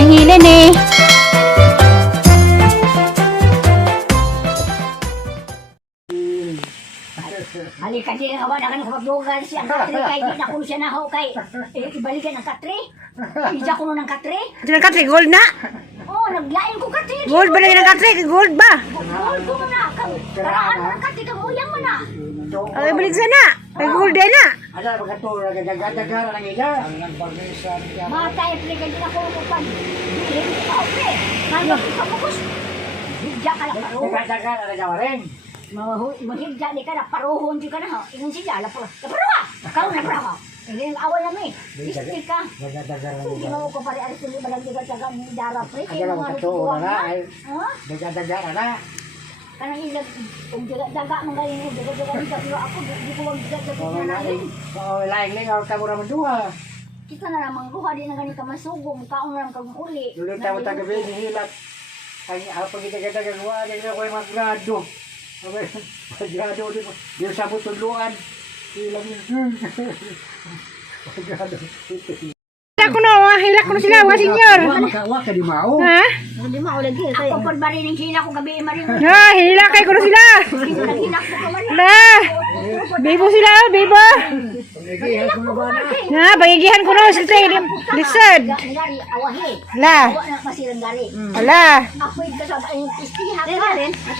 hingilin eh. Halika din ang awan, akan kapagdugan siya ang katre, kay di na kuno siya naho, kay ibalikan ang katre. Ija kuno ng katre. Ito ng katre, gold na. Oh, naglain ko katre. Gold ba na ng katre? Gold ba? Gold ko na, karaan mo ng katre, kamuyang mo na. Ay, balik sana. Ay, gold din na. Ada pagkatulog nagagadagan ang ila. Matay, plika din ako upad. Hindi ka okay. Ngayon, ikabukus. Higya ka na paruhon. Nagagadagan ang jawaring. Mahigya di ka na paruhon di ka na. Ingon siya, laparuha. Karoon na paruha. Hindi yung awal namin. Istik ka. Nagagadagan ang Hindi mo ko pare alis hindi balang tiga-tiga ni Dara pre. Ada lang katuo na ay. Ha? Nagagadagan na. Kanang ilag og daga man galing ni daga ni pero ako di ko wag daga Oo, na namin. laing-ling ang kamura man duha. Kita na lamang luha di na gani ka masugong kaon na lang kag uli. Dulong tawo tagabi ni hilat. Ang pag gidagadagan wa di na ko maggrado. Abay, maggrado di mo. Di sa butuluan. Ilang yun. Maggrado. Hilak ko na, hilak ko na sila, mga senyor. Wa ka di mao. Ha? Hindi mo lagi ako pud bari ning hila ko gabi maring. Ha, hilakay ko na sila. Hilak ko maring. La, bibo sila, bibo. Nagihan ko na ba na? Ha, bagigihan ko na, sila lisod. Gari awahi. La, Wa na pasilang gari. ala, Ako ka sa istiha ka.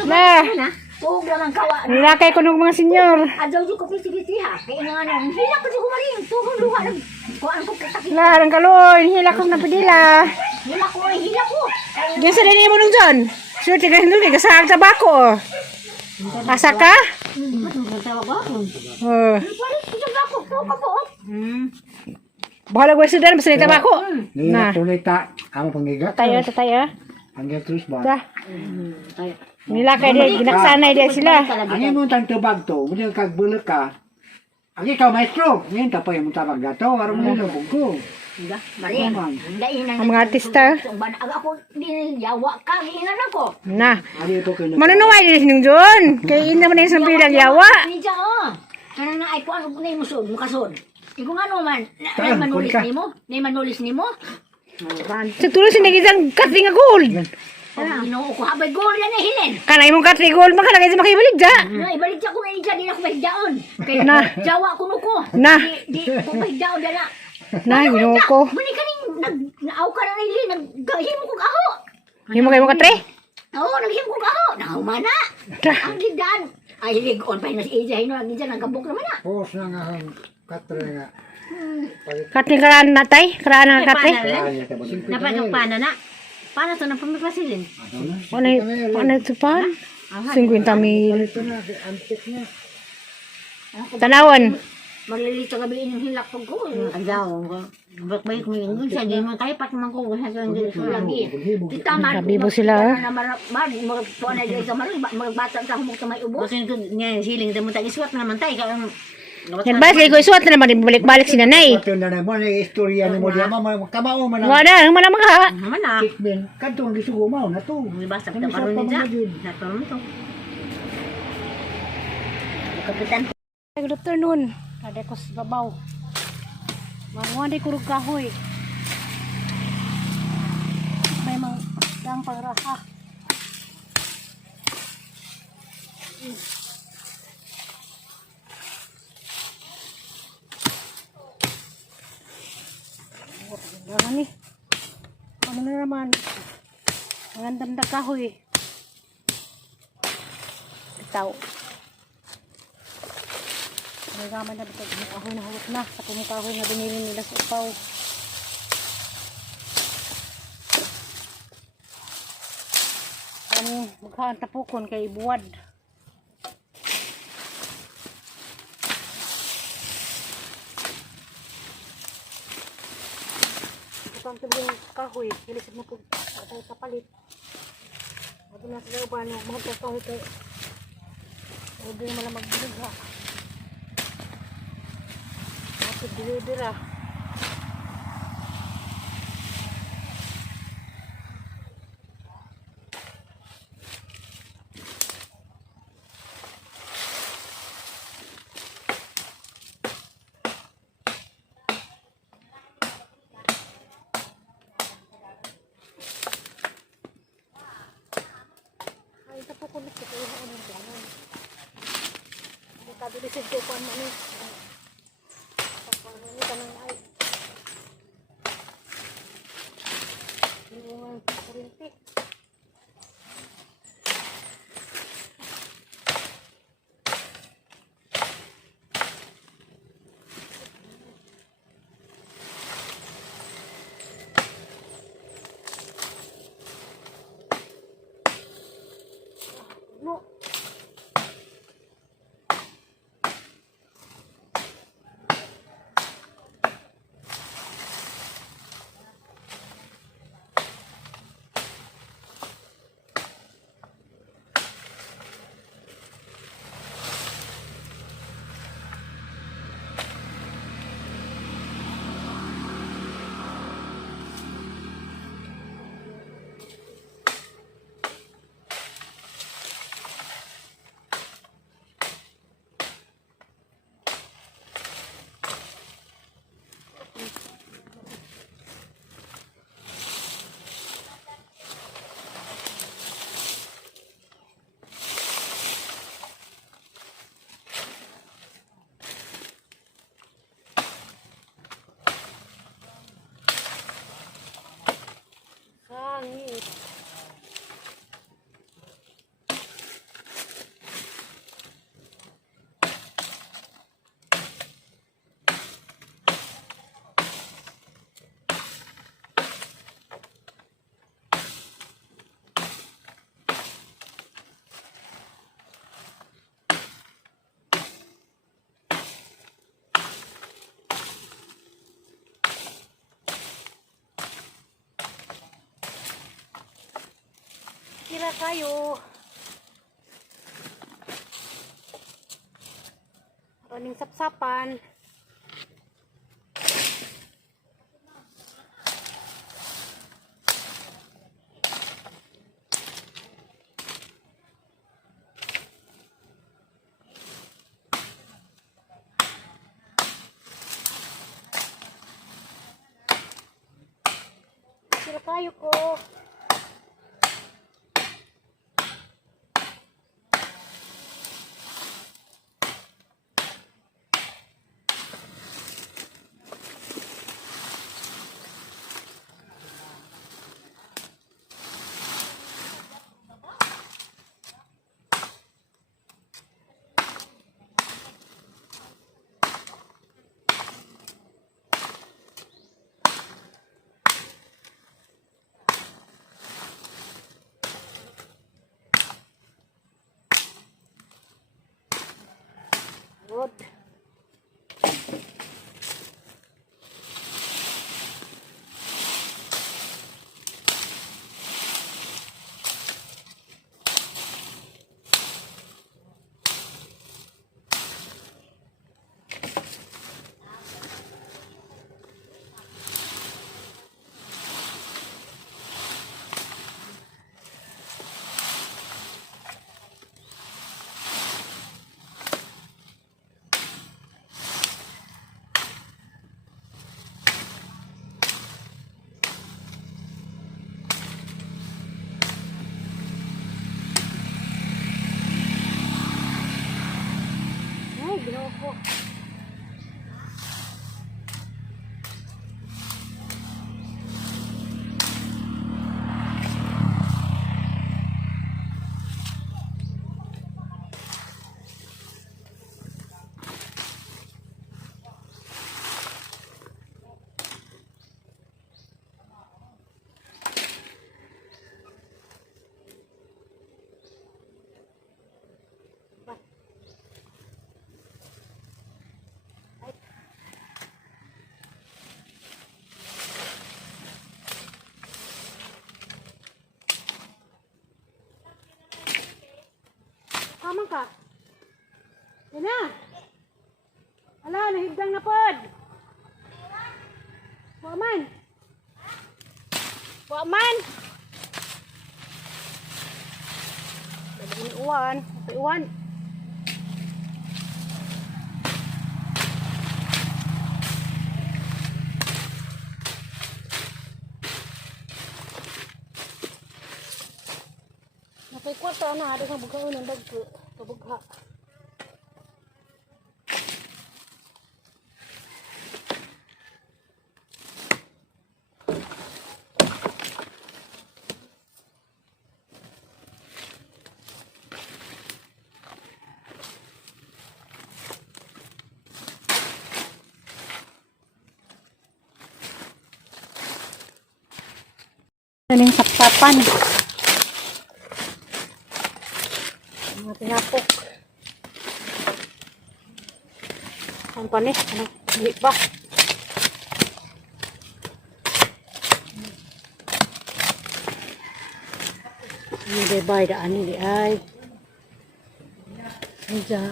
la. Tuog naman kawa. Hilakay ko ng mga senyor. Adaw di ko piti-pitiha. Kaya nga ano, hila ko di ko maring. Tuog luha nag kuan ko sakit. La, ang kaloy, hilak ko na padila. Hila ko ay hila ko. Diyan sa dini mo nung dyan. Sure, tiga hindi, kasahag sa bako. Asa ka? Tawag ako. Oh. Ito ba ako? Tuog ka po. Bahala ko sa dyan, basta nita bako. Na tulita amo pangigat. Tayo. Ang gatris ba? Ta. Nilakay din, ginaksanay din sila. Ang imong tang tubag to, muna kag bulak ka. Ang ikaw maestro, ngayon tapos yung tabag gato, aron mo na bugko. Maring. Dainan. Ang mga artista. Ako di yawa ka giingan ako. Na. Ano ito kayo? Manunuway din sinong John. Kaya ina man yung sampilang yawa. Ninja oh. Kanang na ay kuan og nay musod, mukasod. Ikaw ano man, nay manulis nimo? Nay manulis nimo? Sa tuloy sinagitang katri nga gold. Ang Ginoo ko habay gol yan ay hilin. Kanay mong katri gold, makalagay sa makibalig da. Na ibalik ko na ninja di na ko mahigdaon. Kay Na. Jawa ko nuko. Na. Di ko mahigdaon dala. Na, ginoo ko. Muni kaning naaw ka na nili naghimo ko aho. Hindi mo kayo mga katri? Oo, naghimo ko aho. Nahumana. Ang ligdan. Ay ligon pa na si Ija hino ang diyan nagabok naman na. Pos na nga ang katre nga. Katri karaan natay? Karaan na katri? Dapat yung pana na. Paano ito na pamipasilin? Paano ito pa? 50 mil. Ito na, antik niya. Tanawan. Maglilito gabi yung hilak pag ko. Agaw, bakbay ko yung gunsa, di man kaya pat man ko sa yung Lagi. Kita man. Bibo sila. Tuwan na dito sa maril. Magbata sa humok sa may ubo. Bakit ko nga siling damo tag iswat naman tay ka Yan ba? Sige ko isuot na naman. Balik-balik si nanay. Ito na naman, ang istorya ni mo diya, kamao man ang Wala, ang malamang ha. naman na. tikmin. Kanto ang gisugo mo, na to. May basta kita karon ni ja. Natulong to. Kapitan. Good afternoon. Kada ko sa babaw. Mga di kurug kahoy. May mga dang pangraha. Ano ni? Ano na naman? Ang damdag kahoy. Itaw. May gaman na bitag ng kahoy na hawak na sa kahoy na binili nila sa upaw. Ano magkaan tapukon kay buwad. Ito ang tubig kahoy. Hilisip na po tayo kapalit. Ito na sila uban mga kahoy kayo. Huwag yung malamag bilig ha. Dili-dira. isip ko pa mo ni. Paano ni tanang ay. Yung kurinti. No. Sangit. Kira kayo. Running sapsapan. Kira kayo ko. Good. Ay, ginawa ko. Tama ka. Yan na. Ala, nahigdang na pod. Buaman. Buaman. Dalawin uwan. Okay, uwan. Napay kwarta na. Ada kang bughaon ng dagko. Kabugha. Naning sapsapan. Mga tinapok. Ang panis, ano, hindi ba? Ini deh bay daan ini ay. Aja.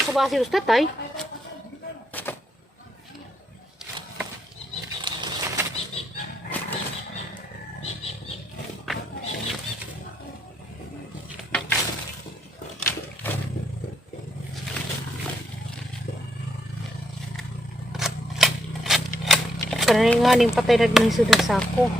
Sa basi Ustad ay. Karena nga ning patay na din sudah sako.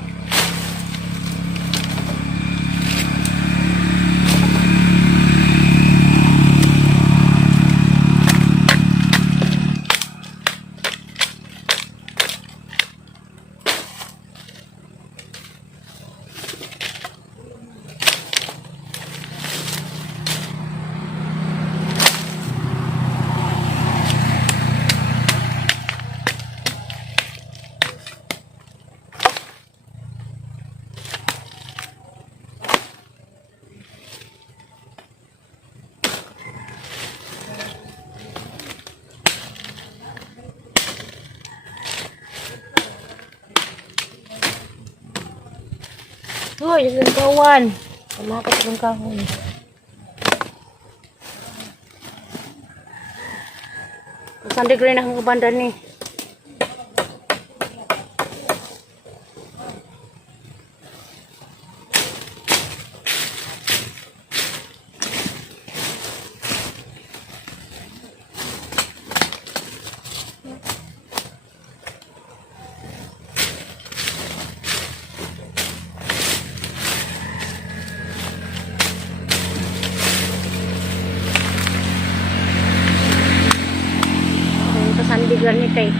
Hoy, yung kawan. Kumakat yung kahon. Sandi green ang kabanda ni. Sandigan ni kay.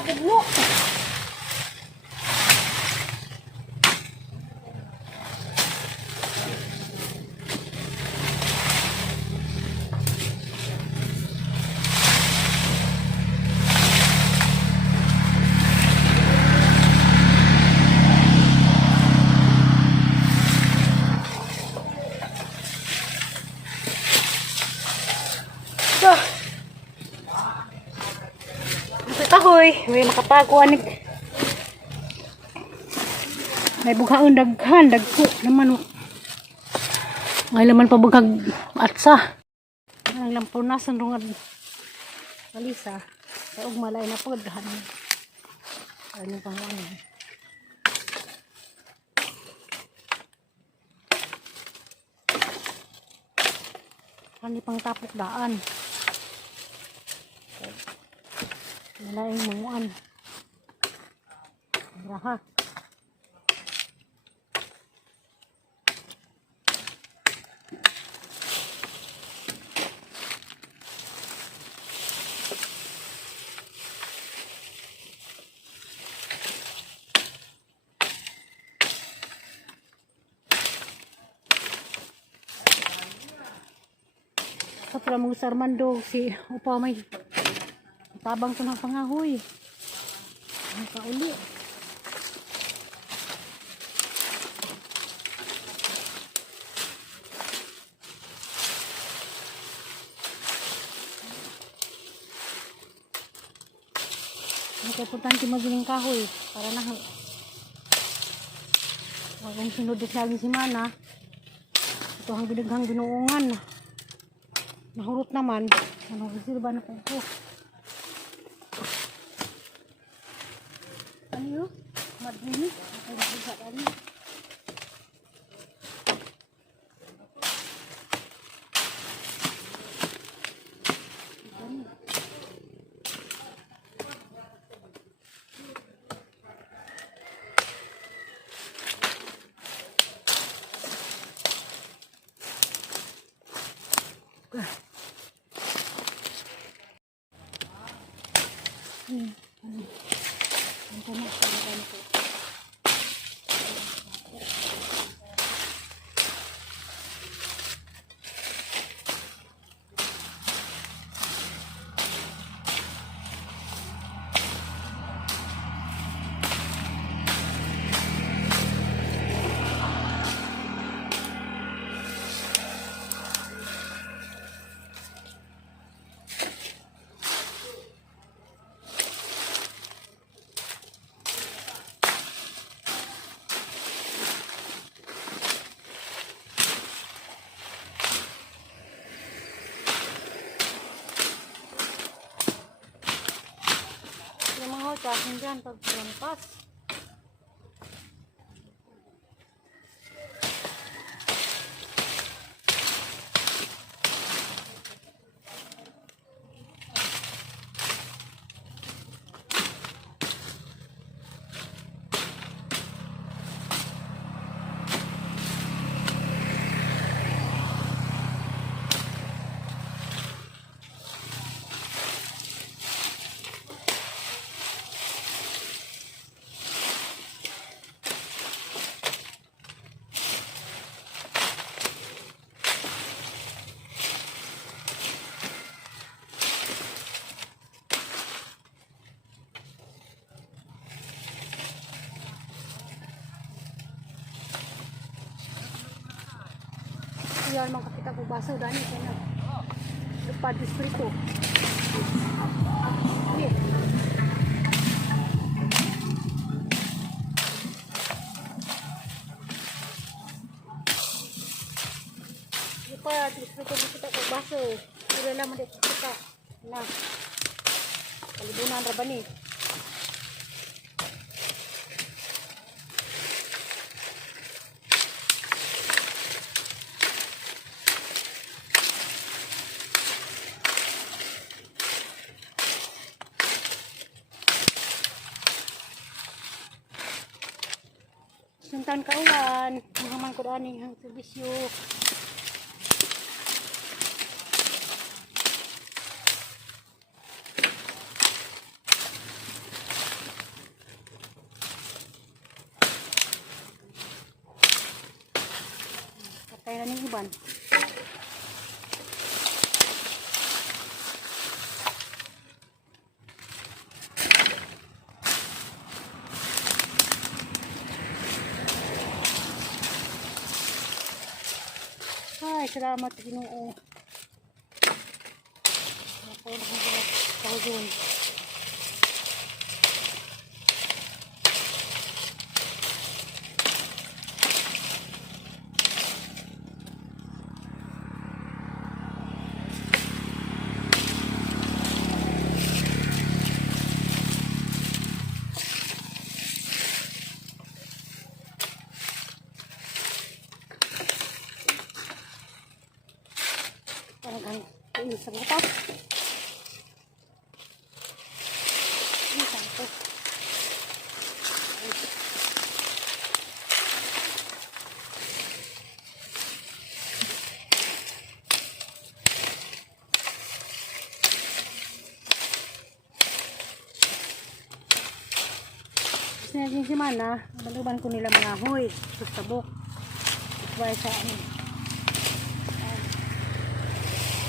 pugno. Kahoy, may makapakuan ni. May bughaon daghan, dagko naman. May laman pa bughag atsa. Ang lampunasan rungad. Malisa. Sa ugmalay na pagdahan. Ano pang ano. Kani pang tapok daan. Malaing manguan. Braha. Sa pala mga sarmando si upa may tabang ko ng pangahoy. Ang kauli. Ang importante magiling kahoy para na kung sinod sa aling simana ito ang binughang binuungan nahurot naman ano silba na po ano yun? Madini? Ay, nagbigat ano? Kasin dyan pag lampas. Yan mga kapita ko baso dani kaya lupad espiritu. Okay. Lupad espiritu kita ko baso. Sila lang mo kita. Na. Kalibunan ra ba ni? Suntan kaulan, mga ko dani ang serbisyo. ng iban. Ay, salamat Ginoo. Ako na ako doon. Talagang kain sa butas. Ini satu. Sinagin si Mana, baluban ko nila mga hoy, sustabok. Isway sa amin.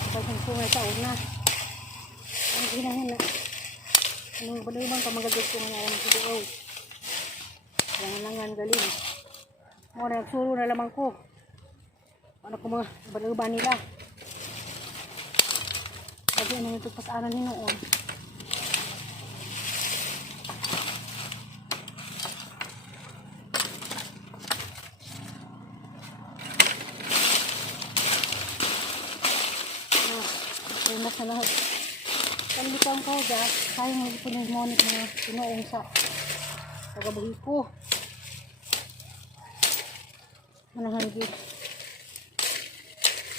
Pagkang sungay taon na. Ang ginahin na. Anong baluban ka magagod ko nga alam sa doon. Langan galing. Mga nagsuro na lamang ko. Ano ko mga baluban nila. Lagi naman ito pasanan ni noon. Mas na lahat. Kalibang ko dyan, sayang magpunin mo mga pinuong sa tagabuhi ko. Manahan din.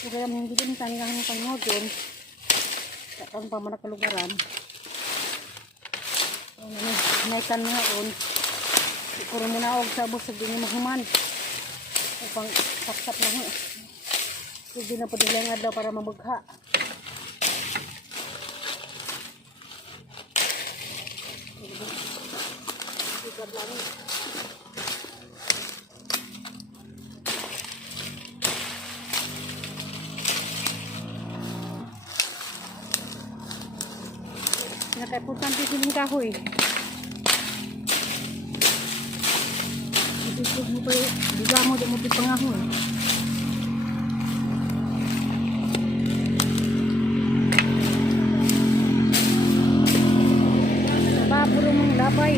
So kaya hindi din tanihan ng pangod doon. Saan pa man nakalugaran. Naikan nga doon. Siguro mo na og sabos sa din mahuman. Upang sapsap na ho. Hindi na po nilang adlaw para mabugha. Nakaiputan siling kahoy. Isipod mo pa diba mo di mo pipangahoy. Napapuro mong labay.